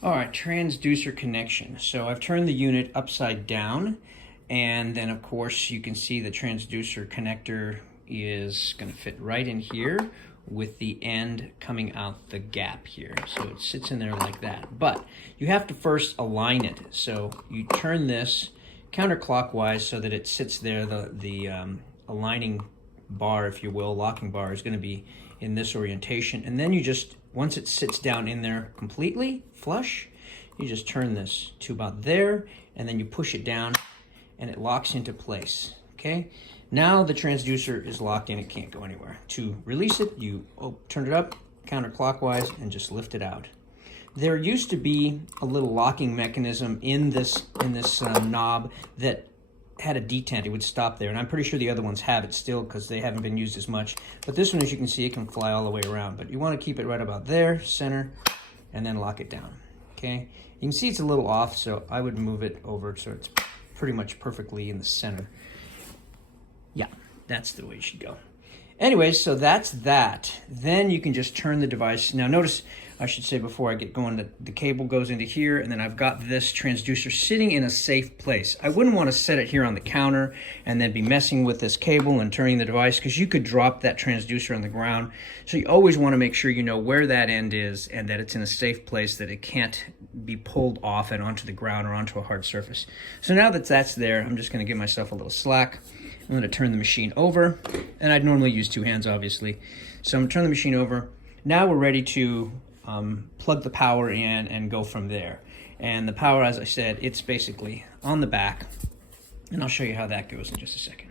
All right, transducer connection. So I've turned the unit upside down, and then of course you can see the transducer connector is going to fit right in here with the end coming out the gap here. So it sits in there like that. But you have to first align it. So you turn this counterclockwise so that it sits there. The aligning bar, if you will, locking bar, is going to be in this orientation. And then you just, once it sits down in there completely flush, you just turn this to about there, and then you push it down and it locks into place. Okay, now the transducer is locked in, it can't go anywhere. To release it, you turn it up counterclockwise and just lift it out. There used to be a little locking mechanism in this knob that had a detent. It would stop there, and I'm pretty sure the other ones have it still because they haven't been used as much. But this one, as you can see, it can fly all the way around, but you want to keep it right about there, center, and then lock it down. Okay, you can see it's a little off, so I would move it over so it's pretty much perfectly in the center. Yeah, that's the way it should go. Anyways, so that's that. Then you can just turn the device. Now notice, I should say before I get going, that the cable goes into here, and then I've got this transducer sitting in a safe place. I wouldn't want to set it here on the counter and then be messing with this cable and turning the device, because you could drop that transducer on the ground. So you always want to make sure you know where that end is and that it's in a safe place, that it can't be pulled off and onto the ground or onto a hard surface. So now that that's there, I'm just going to give myself a little slack. I'm going to turn the machine over, and I'd normally use two hands, obviously. So I'm going to turn the machine over. Now we're ready to plug the power in and go from there. And the power, as I said, it's basically on the back, and I'll show you how that goes in just a second.